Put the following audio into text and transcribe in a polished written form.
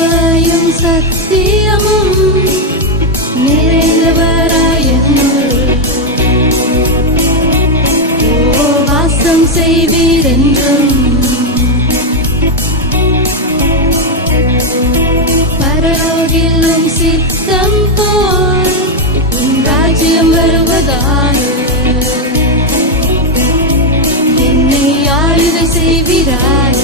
கிருபையும் சத்தியமும் நிறைந்தவராய் வாசம் செய்வீர் என்றும் பரலோகிலும் சித்தம் போல் உன் ராஜ்யம் வருவதாக என்னை ஆளுகை செய்வீராக